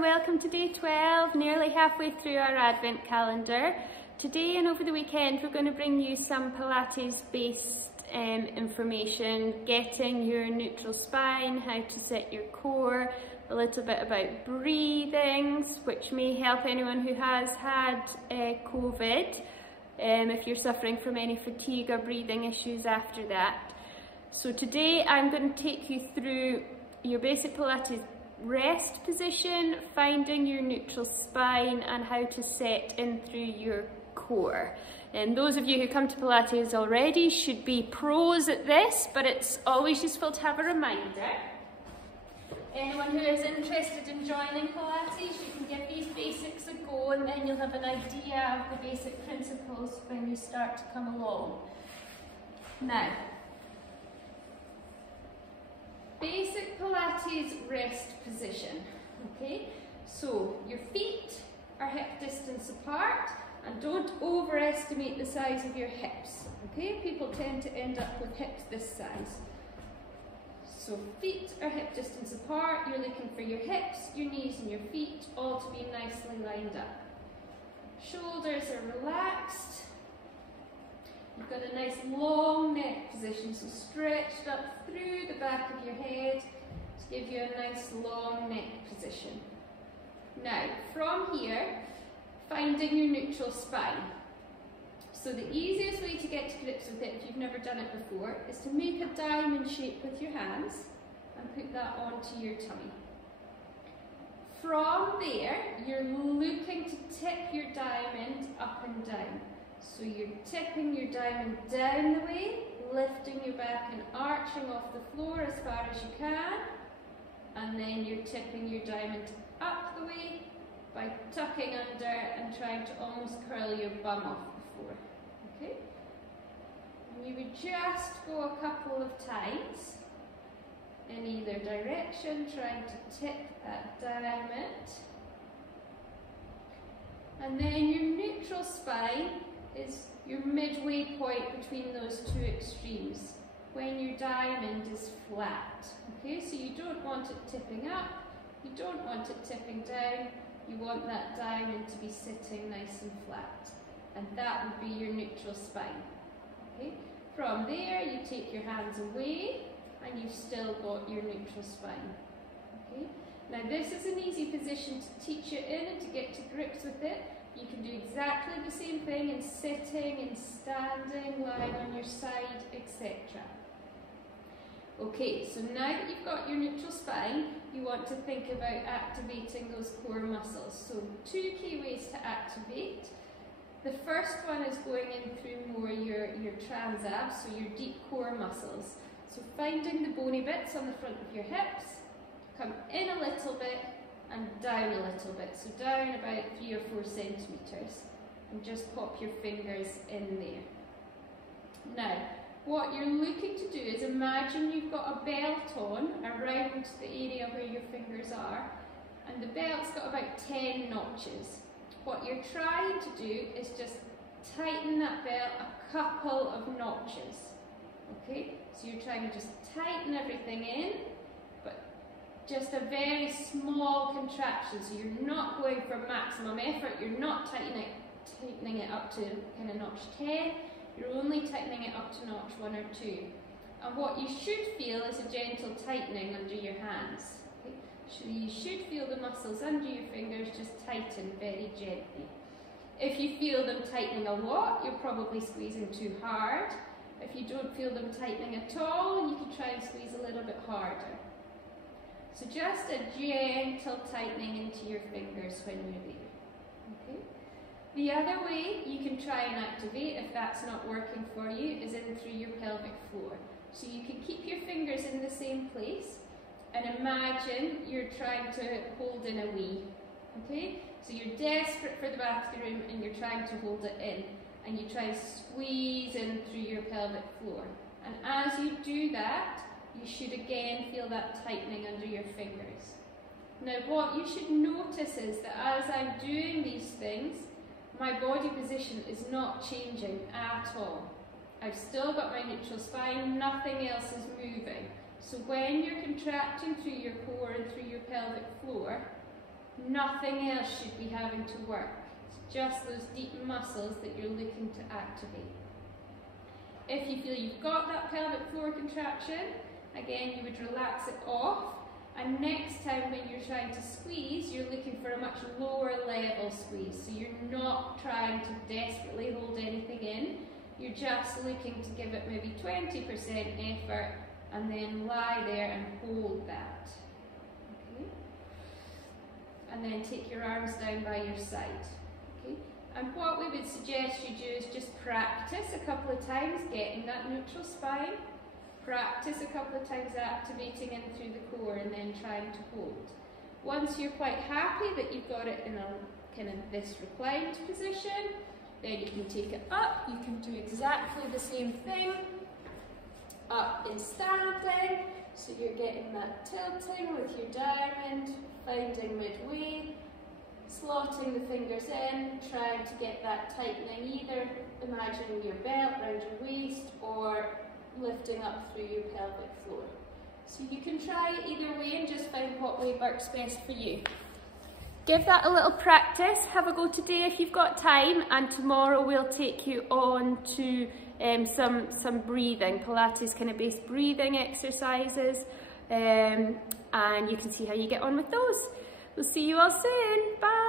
and welcome to day 12, nearly halfway through our Advent calendar. Today and over the weekend we're going to bring you some Pilates based information, getting your neutral spine, how to set your core, a little bit about breathings, which may help anyone who has had COVID, if you're suffering from any fatigue or breathing issues after that. So today I'm going to take you through your basic Pilates rest position, finding your neutral spine and how to set in through your core. And those of you who come to Pilates already should be pros at this, but it's always useful to have a reminder. Anyone who is interested in joining Pilates, you can give these basics a go and then you'll have an idea of the basic principles when you start to come along. Now, basic Pilates rest position, okay? So your feet are hip distance apart and don't overestimate the size of your hips, okay? People tend to end up with hips this size. So feet are hip distance apart, you're looking for your hips, your knees and your feet all to be nicely lined up. Shoulders are relaxed. You've got a nice long neck position, so stretched up through the back of your head to give you a nice long neck position. Now, from here, finding your neutral spine. So the easiest way to get to grips with it, if you've never done it before, is to make a diamond shape with your hands and put that onto your tummy. From there, you're looking to tip your diamond up and down. So you're tipping your diamond down the way, lifting your back and arching off the floor as far as you can, and then you're tipping your diamond up the way by tucking under and trying to almost curl your bum off the floor. Okay? And you would just go a couple of times in either direction, trying to tip that diamond. And then your neutral spine is your midway point between those two extremes, when your diamond is flat. Okay, so you don't want it tipping up, you don't want it tipping down, you want that diamond to be sitting nice and flat. And that would be your neutral spine. Okay, from there you take your hands away and you've still got your neutral spine. Okay, now this is an easy position to teach you in and to get to grips with it. You can do exactly the same thing in sitting, in standing, lying on your side, etc. Okay, so now that you've got your neutral spine, you want to think about activating those core muscles. So two key ways to activate. The first one is going in through more your transabs, so your deep core muscles. So finding the bony bits on the front of your hips, come in a little bit, and down a little bit, so down about 3 or 4 centimetres, and just pop your fingers in there. Now, what you're looking to do is imagine you've got a belt on around the area where your fingers are, and the belt's got about 10 notches. What you're trying to do is just tighten that belt a couple of notches, okay? So you're trying to just tighten everything in, just a very small contraction, so you're not going for maximum effort, you're not tightening it up to kind of notch 10, you're only tightening it up to notch 1 or 2. And what you should feel is a gentle tightening under your hands. Okay? So you should feel the muscles under your fingers just tighten very gently. If you feel them tightening a lot, you're probably squeezing too hard. If you don't feel them tightening at all, you can try and squeeze a little bit harder. So just a gentle tightening into your fingers when you're there. Okay? The other way you can try and activate, if that's not working for you, is in through your pelvic floor. So you can keep your fingers in the same place and imagine you're trying to hold in a wee. Okay? So you're desperate for the bathroom and you're trying to hold it in, and you try and squeeze in through your pelvic floor. And as you do that, you should again feel that tightening under your fingers. Now what you should notice is that as I'm doing these things, my body position is not changing at all. I've still got my neutral spine, nothing else is moving. So when you're contracting through your core and through your pelvic floor, Nothing else should be having to work. It's just those deep muscles that you're looking to activate. If you feel you've got that pelvic floor contraction, again, you would relax it off. And next time when you're trying to squeeze, you're looking for a much lower level squeeze. So you're not trying to desperately hold anything in. You're just looking to give it maybe 20% effort and then lie there and hold that. Okay? And then take your arms down by your side. Okay? And what we would suggest you do is just practice a couple of times getting that neutral spine. Practice a couple of times activating in through the core and then trying to hold. Once you're quite happy that you've got it in a kind of this reclined position, then you can take it up. You can do exactly the same thing up in standing. So you're getting that tilting with your diamond, finding midway, slotting the fingers in, trying to get that tightening, either imagining your belt around your waist or lifting up through your pelvic floor. So you can try it either way and just find what way works best for you. Give that a little practice, have a go today if you've got time, and tomorrow we'll take you on to some breathing, Pilates kind of based breathing exercises, and you can see how you get on with those. We'll see you all soon, bye!